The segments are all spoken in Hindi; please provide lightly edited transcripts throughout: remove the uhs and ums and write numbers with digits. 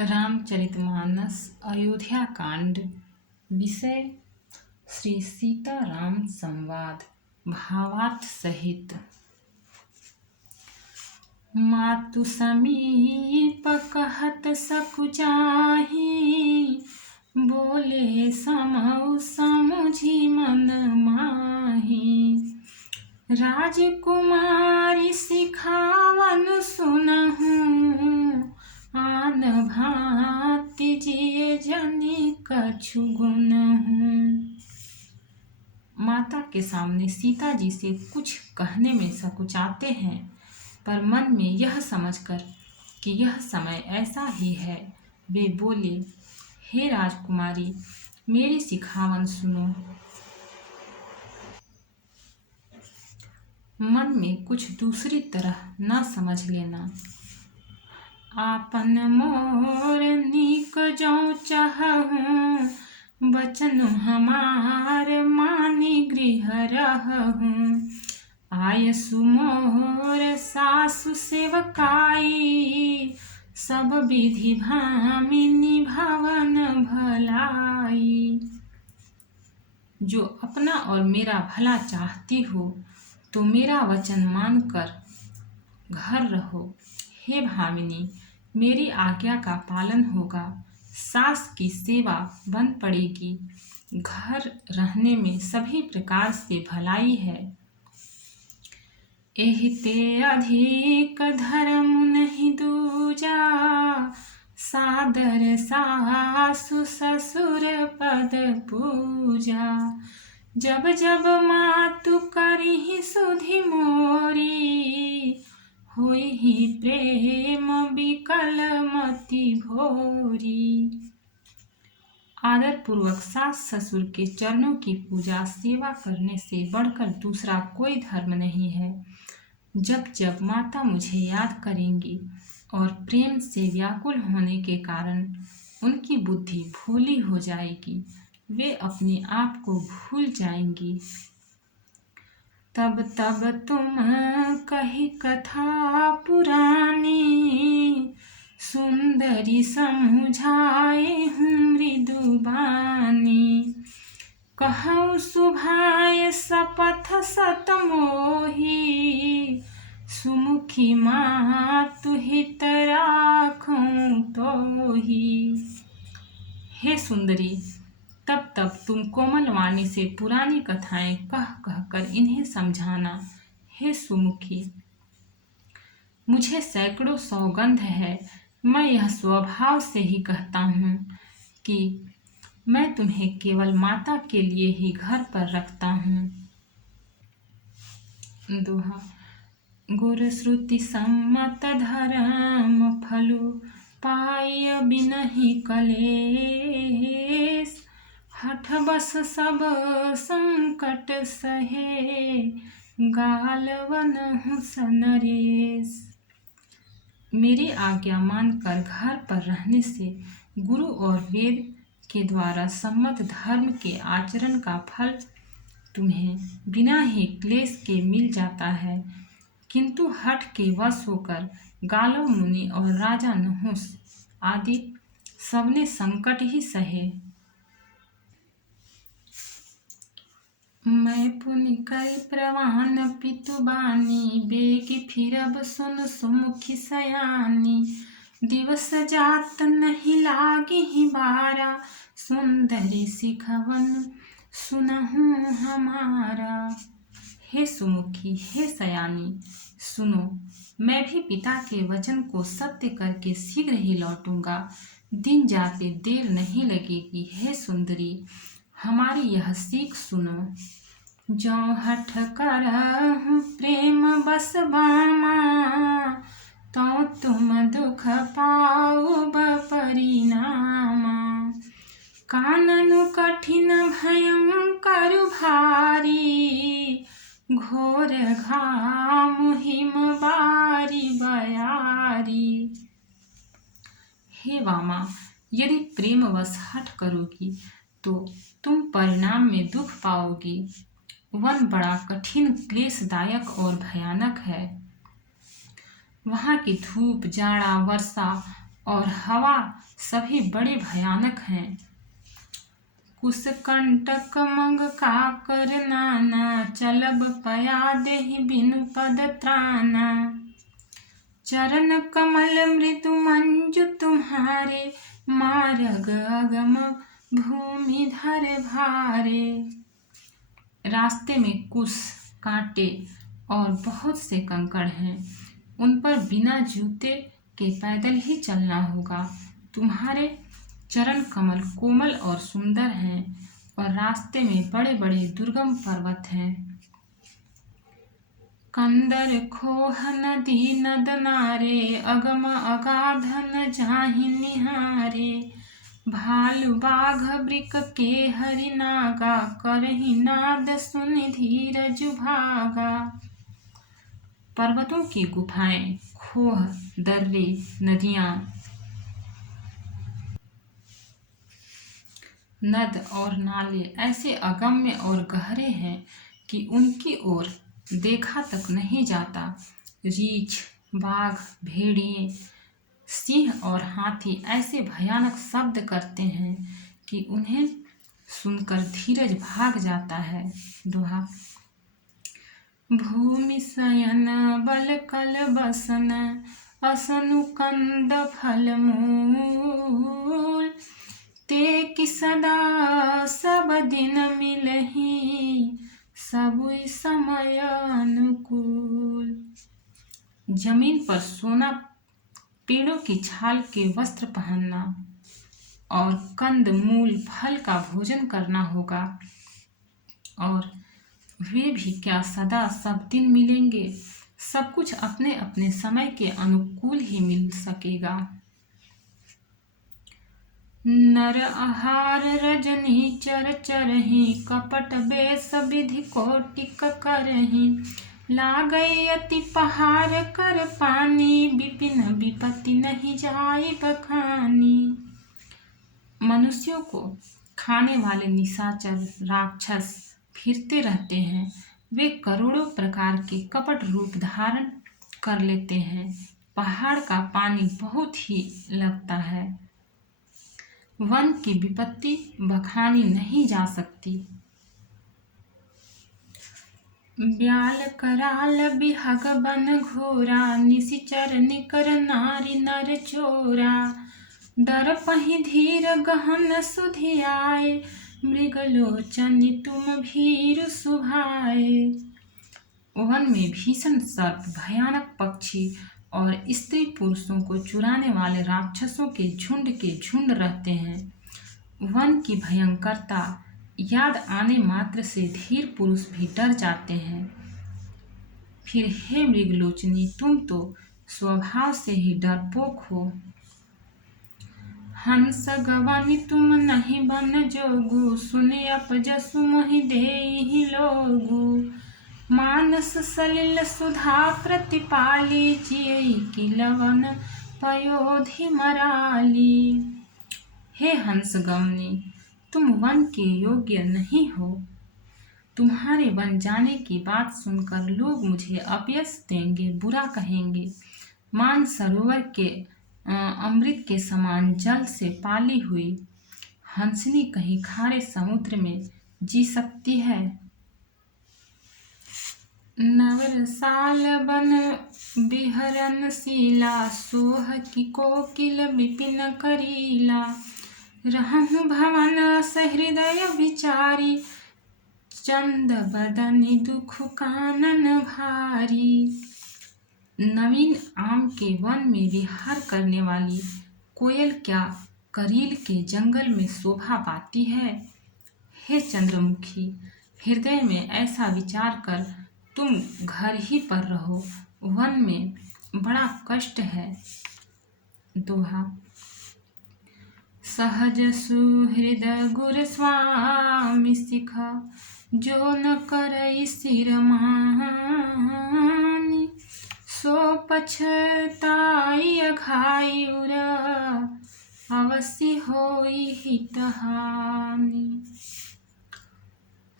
रामचरितमानस अयोध्या कांड। विषय श्री सीताराम संवाद भावार्थ सहित। मातु समीप कहत सकुचाही, बोले समौ समुझी मन माही। राजकुमारी सिखावन सुनहु, आन भांति जिय जनि कछु गुनहु। माता के सामने सीता जी से कुछ कहने में सकुचाते हैं, पर मन में यह समझकर कि यह समय ऐसा ही है, वे बोले, हे राजकुमारी, मेरी सिखावन सुनो। मन में कुछ दूसरी तरह न समझ लेना। आपन मोर नीक जौ चाहूं, बचन हमार मानी गृह रहूं। आय सुमोर सासु सेवकाई, सब विधि भामिनी भवन भलाई। जो अपना और मेरा भला चाहती हो तो मेरा वचन मानकर घर रहो। हे भामिनी, मेरी आज्ञा का पालन होगा, सास की सेवा बन पड़ेगी, घर रहने में सभी प्रकार से भलाई है। एहिते अधिक धर्म नहीं दूजा, सादर सासु ससुर पद पूजा। जब जब मातु करिहि सुधि मोरी, होई ही प्रेम विकल मति भोरी। आदर पूर्वक सास ससुर के चरणों की पूजा सेवा करने से बढ़कर दूसरा कोई धर्म नहीं है। जब जब माता मुझे याद करेंगी और प्रेम से व्याकुल होने के कारण उनकी बुद्धि भोली हो जाएगी, वे अपने आप को भूल जाएंगी। तब तब तुम कही कथा पुरानी, सुंदरी समझाए हूँ मृदुबानी। कहूँ सुभाय शपथ सत मोही, सुमुखी मातु हित राखूं तोही। हे सुंदरी, तब तब तुम कोमल वाणी से पुरानी कथाएं कह कहकर इन्हें समझाना। हे सुमुखी, मुझे सैकड़ों सौगंध है, मैं यह स्वभाव से ही कहता हूँ कि मैं तुम्हें केवल माता के लिए ही घर पर रखता हूँ। दोहा। गुर श्रुति सम्मत धर्म फलु, पाय बिनहि कलेस। हठ बस सब संकट सहे, गालवनहु सनरेश। मेरी आज्ञा मानकर घर पर रहने से गुरु और वेद के द्वारा सम्मत धर्म के आचरण का फल तुम्हें बिना ही क्लेश के मिल जाता है, किंतु हठ के वश होकर गालव मुनि और राजा नहुस आदि सबने संकट ही सहे। मैं पुनि कई प्रवान पितु बानी, बेगी फिरब सुन सुमुखी सयानी। दिवस जात नहीं लागी ही बारा, सुंदरी सिखवन सुनहु हमारा। हे सुमुखी, हे सयानी, सुनो, मैं भी पिता के वचन को सत्य करके शीघ्र ही लौटूंगा, दिन जाते देर नहीं लगेगी। हे सुंदरी, हमारी यह सीख सुनो। जो हठ करहु प्रेम बस बामा, तो तुम दुख पाओ परिणामा। काननु कठिन भयंकर भारी, घोर घाम हिम बारी बयारी। हे वामा, यदि प्रेमवश हठ करोगी तो तुम परिणाम में दुख पाओगी। वन बड़ा कठिन क्लेशदायक और भयानक है। वहाँ की धूप, जाड़ा, वर्षा और हवा सभी बड़े भयानक हैं। कुस कंटक मंग का कर नाना, चलब पया देहि बिनु पद त्राना। चरण कमल मृदु मंजु तुम्हारे, मार्ग अगम भूमि धर भारे। रास्ते में कुश, कांटे और बहुत से कंकड़ हैं। उन पर बिना जूते के पैदल ही चलना होगा। तुम्हारे चरण कमल कोमल और सुंदर हैं और रास्ते में बड़े बड़े दुर्गम पर्वत हैं। कंदर खोह नदी नद नारे, अगम अगाध न जाहि निहारे। भालु बाघ वृक के हरि नागा, करहि नाद सुनि धीरज भागा। पर्वतों की गुफाएं, खोह, दर्रे, नदियां, नद और नाले ऐसे अगम्य और गहरे हैं कि उनकी ओर देखा तक नहीं जाता। रीछ, बाघ, भेड़िए, सिंह और हाथी ऐसे भयानक शब्द करते हैं कि उन्हें सुनकर धीरज भाग जाता है। दोहा। भूमि शयन बल कल बसन, असनु कंद फल मूल। ते कि सदा सब दिन मिलहि, सबुई समय अनुकूल। जमीन पर सोना, पेड़ों की छाल के वस्त्र पहनना और कंद मूल फल का भोजन करना होगा। और वे भी क्या सदा सब दिन मिलेंगे? सब कुछ अपने अपने समय के अनुकूल ही मिल सकेगा। नर आहार रजनी चर चरहि, कपट बेस विधि कोटिक करहि। लागै अति पहार कर पानी, विपिन विपत्ति नहीं जाई बखानी। मनुष्यों को खाने वाले निशाचर राक्षस फिरते रहते हैं। वे करोड़ों प्रकार के कपट रूप धारण कर लेते हैं। पहाड़ का पानी बहुत ही लगता है। वन की विपत्ति बखानी नहीं जा सकती। ब्याल कराल बिहग बन घोरा, निशिचर निकर नारी नर चोरा। डर पहि धीर गहन सुधि आए, मृगलोचनि तुम भीरु सुभाए। वन में भीषण सर्प, भयानक पक्षी और स्त्री पुरुषों को चुराने वाले राक्षसों के झुंड रहते हैं। वन की भयंकरता याद आने मात्र से धीर पुरुष भी डर जाते हैं। फिर हे मृगलोचनी, तुम तो स्वभाव से ही डरपोक हो। हंस गवनि तुम नहीं बन जोगु, सुनि अपजसु मोहि देहि लोगु। मानस सलिल सुधा प्रतिपाली, जियइ की लवन पयोधि मराली। हे हंसगमनी, तुम वन के योग्य नहीं हो। तुम्हारे वन जाने की बात सुनकर लोग मुझे अपयश देंगे, बुरा कहेंगे। मान सरोवर के अमृत के समान जल से पाली हुई हंसनी कहीं खारे समुद्र में जी सकती है? नवरसाल बन बिहरनशीला, सोह की कोकिल विपिन करीला। रहहु भवन सहृदय विचारी, चंद बदनि दुख कानन भारी। नवीन आम के वन में विहार करने वाली कोयल क्या करील के जंगल में शोभा पाती है? हे चंद्रमुखी, हृदय में ऐसा विचार कर तुम घर ही पर रहो। वन में बड़ा कष्ट है। दोहा। सहज सुहृद गुर स्वामी सिख, जो न करई सिर मानी। सो पछताई अघाई उर, अवश्य होई हितहानि।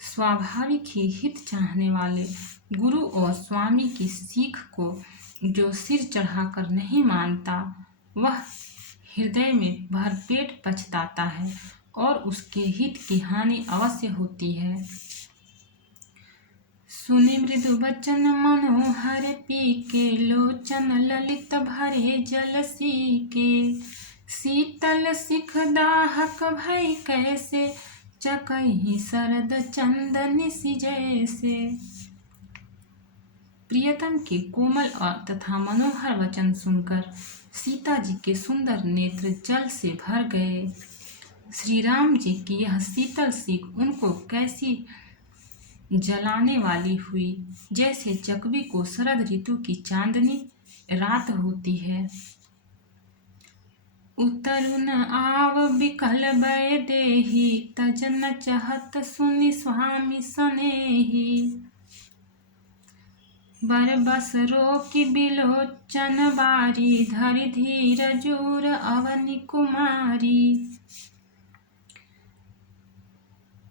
स्वाभाविक ही हित चाहने वाले गुरु और स्वामी की सीख को जो सिर चढ़ाकर नहीं मानता, वह हृदय में भरपेट पछताता है और उसके हित की हानि अवश्य होती है। सुनि मृदु बचन मनोहर पी के, लोचन ललित भरे जल सी के। शीतल सिख दाहक भई कैसे, चकहि शरद चंदन सी जैसे। प्रियतम के कोमल तथा मनोहर वचन सुनकर सीता जी के सुंदर नेत्र जल से भर गए। श्री राम जी की यह शीतल सीख उनको कैसी जलाने वाली हुई, जैसे चकवी को शरद ऋतु की चांदनी रात होती है। उतरुन आव बिकल भय देहि, तजन चहत सुनि स्वामी सनेहि। बर बस रोकि बिलोचन बारी, धरि धीर जूर अवनि कुमारी।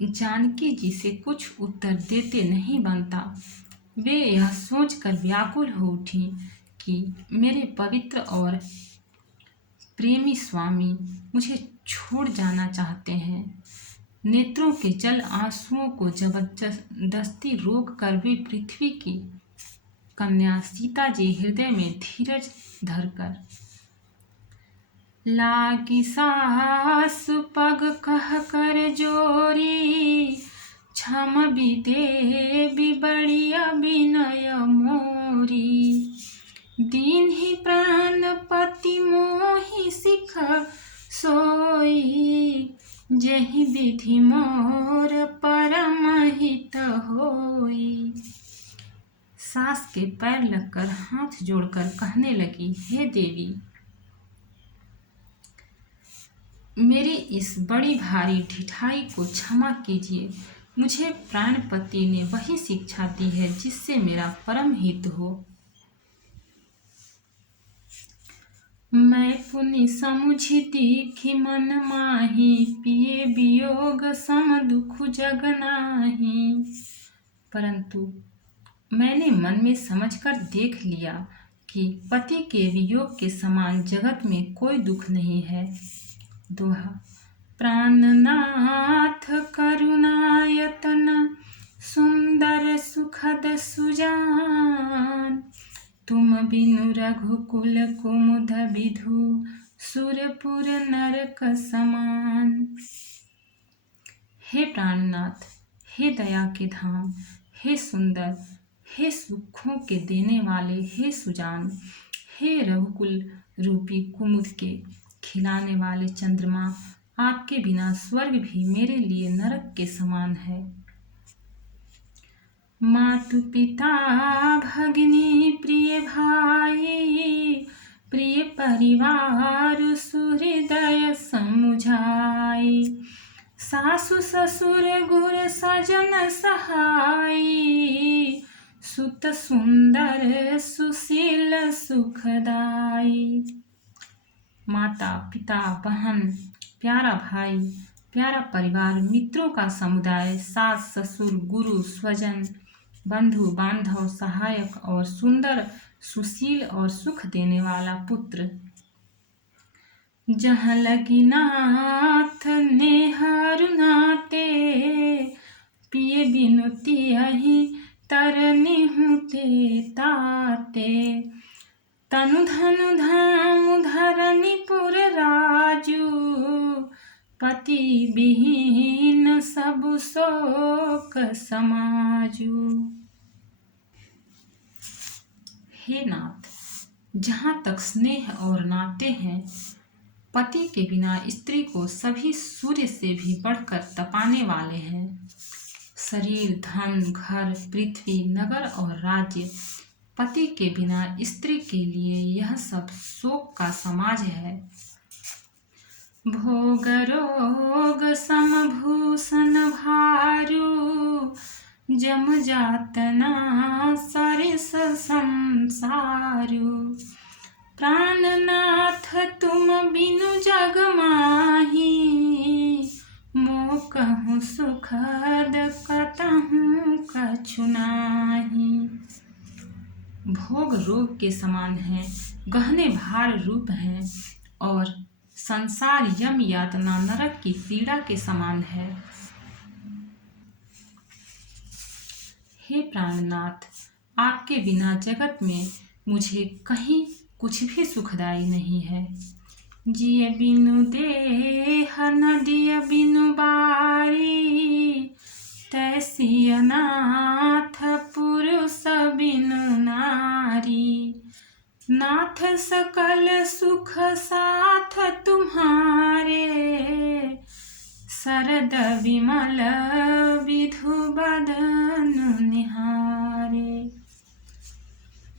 जानकी जी से कुछ उत्तर देते नहीं बनता। वे यह सोचकर व्याकुल हो उठी कि मेरे पवित्र और प्रेमी स्वामी मुझे छोड़ जाना चाहते हैं। नेत्रों के जल आंसुओं को जबरदस्ती रोक कर वे पृथ्वी की कन्या सीता जी हृदय में धीरज धरकर लागी सास पग कह कर जोरी, क्षम विदेवी बड़ी अभिनय मोरी। दीन ही प्राण पति मोहि सिख सोई, जहि विधि मोर परम हित होई। सास के पैर लगकर हाथ जोड़कर कहने लगी, हे देवी, मेरी इस बड़ी भारी ढिठाई को क्षमा कीजिए। मुझे प्राणपति ने वही शिक्षा दी है जिससे मेरा परम हित हो। मैं पुनि समुझि दीखि मन माही, पिए वियोग सम दुख जग नाही। परंतु मैंने मन में समझकर देख लिया कि पति के वियोग के समान जगत में कोई दुख नहीं है। दोहा। प्राणनाथ करुणायतन, सुंदर सुखद सुजान। तुम बिनु रघुकुल कुमुद विधु, सुरपुर नरक समान। हे प्राणनाथ, हे दया के धाम, हे सुंदर, हे सुखों के देने वाले, हे सुजान, हे रघुकुल रूपी कुमुद के खिलाने वाले चंद्रमा, आपके बिना स्वर्ग भी मेरे लिए नरक के समान है। मातु पिता भगिनी प्रिय भाई, प्रिय परिवार सुहृदय समुझाई। सासु ससुर गुर सजन सहाई, सुत सुंदर सुशील सुखदाई। माता पिता बहन, प्यारा भाई, प्यारा परिवार, मित्रों का समुदाय, सास ससुर गुरु स्वजन बंधु बांधव सहायक और सुंदर सुशील और सुख देने वाला पुत्र। जहाँ लगी नाथ नेहरु नाते, पिए बिनुती अहि तरनी हुते ताते। तनु धनु धाम धरनी पुर राजू, पति विहीन सब शोक समाजू। हे नाथ, जहाँ तक स्नेह और नाते हैं, पति के बिना स्त्री को सभी सूर्य से भी बढ़कर तपाने वाले हैं। शरीर, धन, घर, पृथ्वी, नगर और राज्य, पति के बिना स्त्री के लिए यह सब शोक का समाज है। भोग रोग समभूषण भारू, जम जातना सरिस संसारू। प्राणनाथ तुम बिनु जग माही, मो कहूँ सुखद कतहूँ कछु नाही। भोग रोग के समान हैं, गहने भार रूप हैं और संसार यम यातना नरक की पीड़ा के समान है। हे प्राणनाथ, आपके बिना जगत में मुझे कहीं कुछ भी सुखदाई नहीं है। जिय बिनु देह नदिय बिनु बारी, तैसी अनाथ पुरुष बिनु नारी। नाथ सकल सुख साथ तुम्हारे, सरद विमल विधु बदन निहारे।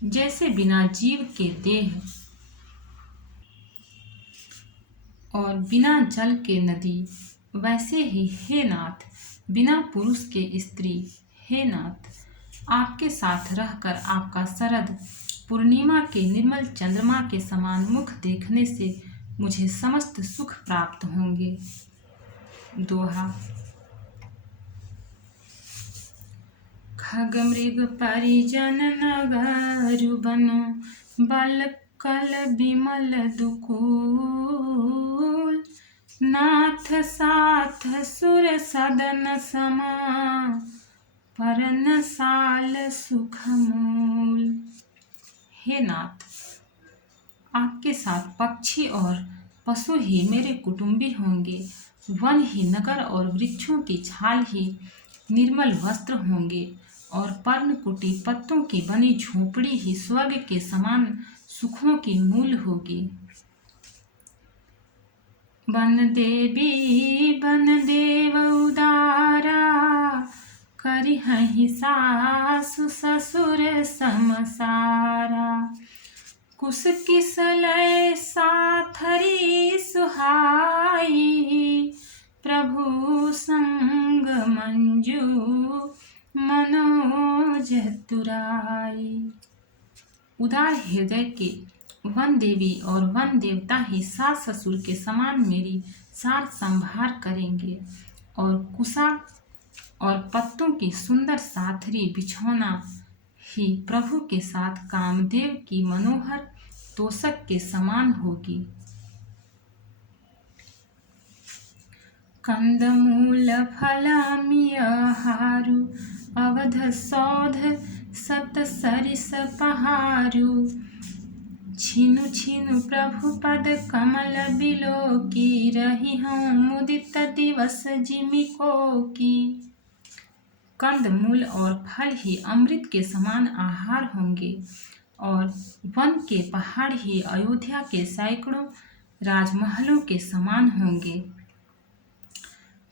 जैसे बिना जीव के देह और बिना जल के नदी, वैसे ही हे नाथ बिना पुरुष के स्त्री। हे नाथ, आपके साथ रहकर आपका शरद पूर्णिमा के निर्मल चंद्रमा के समान मुख देखने से मुझे समस्त सुख प्राप्त होंगे। दोहा। खग मृग परिजन नगरु बन, बल कल बिमल दुकूल। नाथ साथ सुर सदन समा, परन साल सुख मूल। हे नाथ, आपके साथ पक्षी और पशु ही मेरे कुटुंबी होंगे। वन ही नगर और वृक्षों की छाल ही निर्मल वस्त्र होंगे, और पर्णकुटी पत्तों की बनी झोपड़ी ही स्वर्ग के समान सुखों की मूल होगी। बन देवी बन देव उदारा, करिहहि सासु ससुर समसारा। कुस किस लय साथरी सुहाई, प्रभु संग मंजू मनोज तुराई। उदार हृदय के वन देवी और वन देवता ही सास ससुर के समान मेरी सार संभार करेंगे, और कुसा और पत्तों की सुंदर साथरी बिछौना ही प्रभु के साथ कामदेव की मनोहर तोषक के समान होगी। कंदमूल फलामियहारु, अवध सौध सत सरिस पहारु। छिनु छिनु प्रभु पद कमल बिलो की, रही हूँ मुदित दिवस जिमिको की। कंद मूल और फल ही अमृत के समान आहार होंगे, और वन के पहाड़ ही अयोध्या के सैकड़ों राजमहलों के समान होंगे।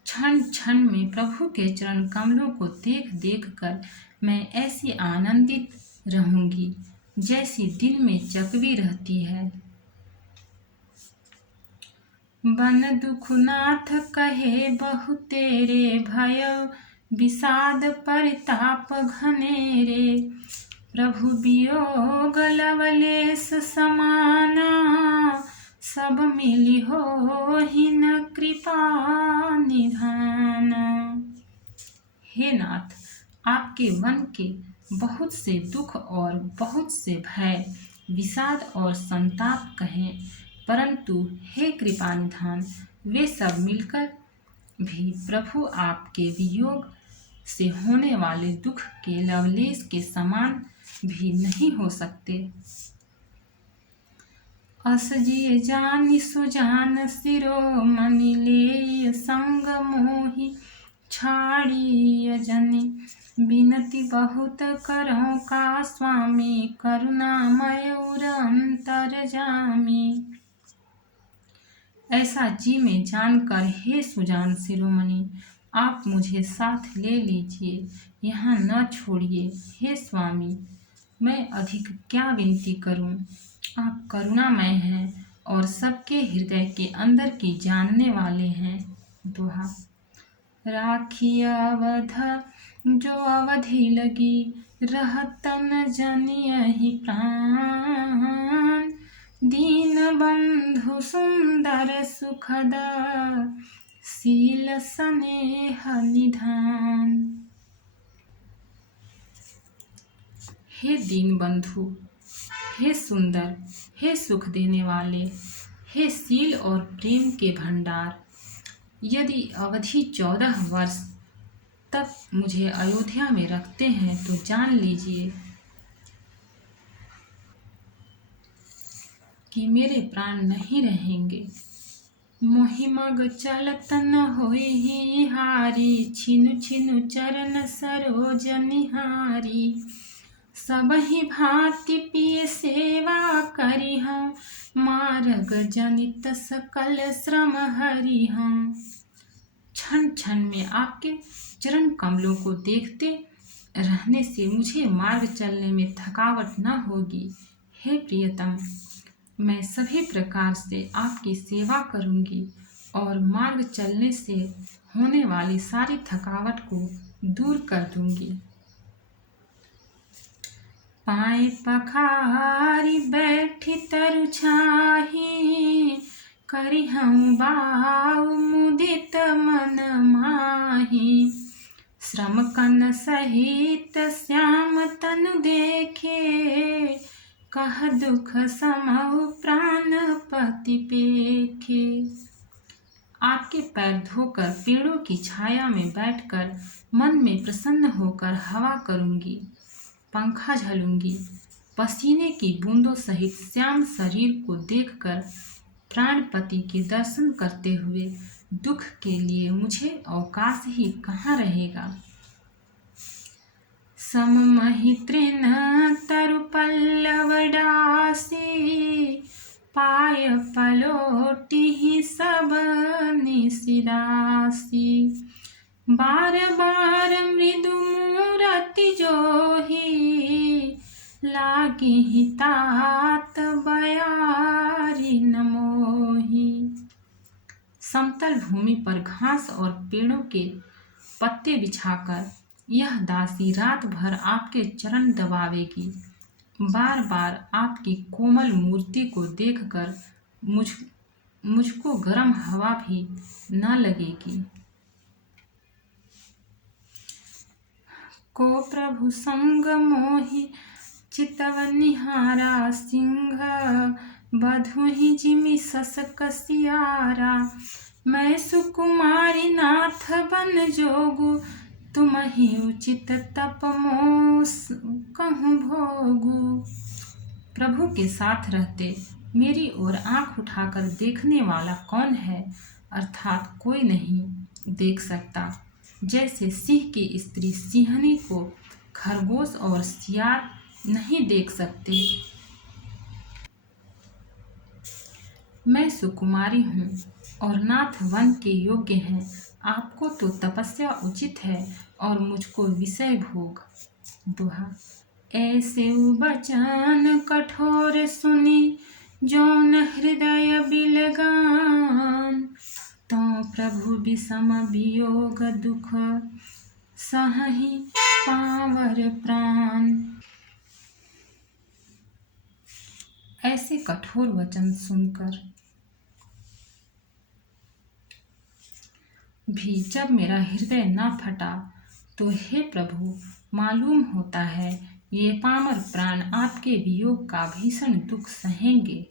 क्षण क्षण में प्रभु के चरण कमलों को देख देख कर मैं ऐसी आनंदित रहूंगी जैसी दिन में चकवी रहती है। बन दुखनाथ कहे बहु तेरे, भय विषाद परिताप घनेरे। प्रभु वियोग लवलेश समाना, सब मिली हो ही न कृपा निधाना। हे नाथ, आपके वन के बहुत से दुख और बहुत से भय, विषाद और संताप कहें, परंतु हे कृपा निधान, वे सब मिलकर भी प्रभु आपके वियोग से होने वाले दुख के लवलेश के समान भी नहीं हो सकते। अस जिय जानि सुजान शिरोमणि, ले संग मोहि छाड़िय जनि। बिनती बहुत करहु का स्वामी, करुणामय उर अंतरजामी। ऐसा जी में जानकर हे सुजान शिरोमणि, आप मुझे साथ ले लीजिए, यहाँ न छोड़िए। हे स्वामी, मैं अधिक क्या विनती करूं, आप करुणामय हैं और सबके हृदय के अंदर की जानने वाले हैं। दोहा। राखी अवध जो अवधि लगी, रहतन जनियहि प्राण। दीन बंधु सुंदर सुखद, शील स्नेह निधान। हे दीन बंधु, हे सुंदर, हे सुख देने वाले, हे शील और प्रेम के भंडार, यदि अवधि 14 वर्ष तक मुझे अयोध्या में रखते हैं तो जान लीजिए कि मेरे प्राण नहीं रहेंगे। मोहिमग चलत न होई हारी, छिनु छिनु चरण सरोज निहारी। सबहि भांति पिय सेवा करिह, मार्ग जनित सकल श्रम हरिह। क्षण क्षण में आपके चरण कमलों को देखते रहने से मुझे मार्ग चलने में थकावट न होगी। हे प्रियतम, मैं सभी प्रकार से आपकी सेवा करूंगी और मार्ग चलने से होने वाली सारी थकावट को दूर कर दूंगी। पाए पखारी बैठी तरु छाही, करी हम बाऊ मुदित मन माही। श्रम कन सहित श्याम तनु देखे, कह दुख समऊ प्राण पति पेखे। आपके पैर धोकर पेड़ों की छाया में बैठकर मन में प्रसन्न होकर हवा करूंगी, पंखा झलूंगी। पसीने की बूंदों सहित श्याम शरीर को देखकर प्राणपति के दर्शन करते हुए दुख के लिए मुझे अवकाश ही कहाँ रहेगा। सममहि तृण तरु पल्लव डासी, पाय पलोटी सब निशिरासी। बार बार मृदु मूरति जोही, लागी तात बयारी न मोही। समतल भूमि पर घास और पेड़ों के पत्ते बिछाकर यह दासी रात भर आपके चरण दबावेगी। बार बार आपकी कोमल मूर्ति को देखकर मुझको गर्म हवा भी न लगेगी। को प्रभु संग मोहि चितव निहारा, सिंह बधुहि जिमि सस कसियारा। मैं सुकुमारी नाथ बन जोगु, तुमहि उचित तप मोस कहूँ भोगु। प्रभु के साथ रहते मेरी ओर आंख उठाकर देखने वाला कौन है, अर्थात कोई नहीं देख सकता। जैसे सिंह की स्त्री सिंहनी को खरगोश और सियार नहीं देख सकते, मैं सुकुमारी हूँ और नाथ वन के योग्य हैं। आपको तो तपस्या उचित है और मुझको विषय भोग। दोहा। ऐसे बचन कठोर सुनी, जौन हृदय बिलगान। तो प्रभु विषम वियोग दुख, सहहि पावर प्राण। ऐसे कठोर वचन सुनकर भी जब मेरा हृदय न फटा, तो हे प्रभु, मालूम होता है ये पामर प्राण आपके वियोग का भीषण दुख सहेंगे।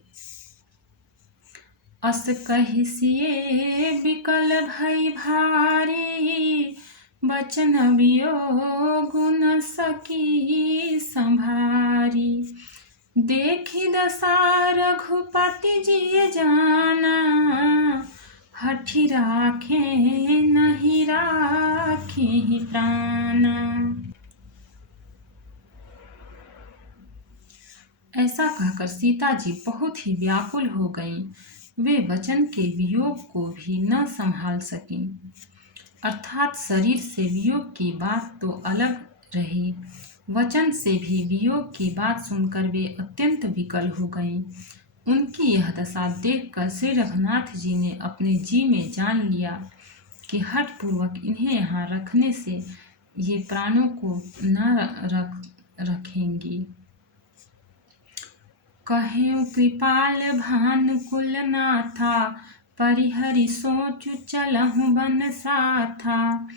अस कहिसिए विकल भई भारी, बचन वियोग न सकी संभारी। देखी दशा रघुपति जी जाना, हठि राखे नहीं राखी प्राण। ऐसा कहकर सीता जी बहुत ही व्याकुल हो गईं। वे वचन के वियोग को भी न संभाल सकीं। अर्थात शरीर से वियोग की बात तो अलग रही, वचन से भी वियोग की बात सुनकर वे अत्यंत विकल हो गईं। उनकी यह दशा देखकर श्री रघुनाथ जी ने अपने जी में जान लिया कि हठपूर्वक इन्हें यहाँ रखने से ये प्राणों को न रखेंगी। कहें कृपाल भानुकुल नाथा, परिहरि सोचु चलहु बन साथा।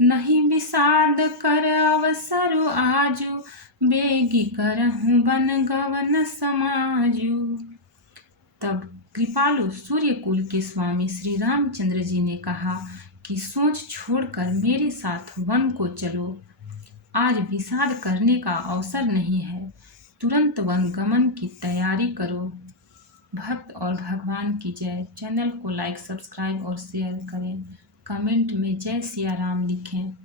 नहीं विषाद कर अवसरु आजु, बेगी करहु बन गवन समाजु। तब कृपालु सूर्यकुल के स्वामी श्री रामचंद्र जी ने कहा कि सोच छोड़कर मेरे साथ वन को चलो। आज विषाद करने का अवसर नहीं है, तुरंत वन गमन की तैयारी करो। भक्त और भगवान की जय। चैनल को लाइक, सब्सक्राइब और शेयर करें। कमेंट में जय सिया राम लिखें।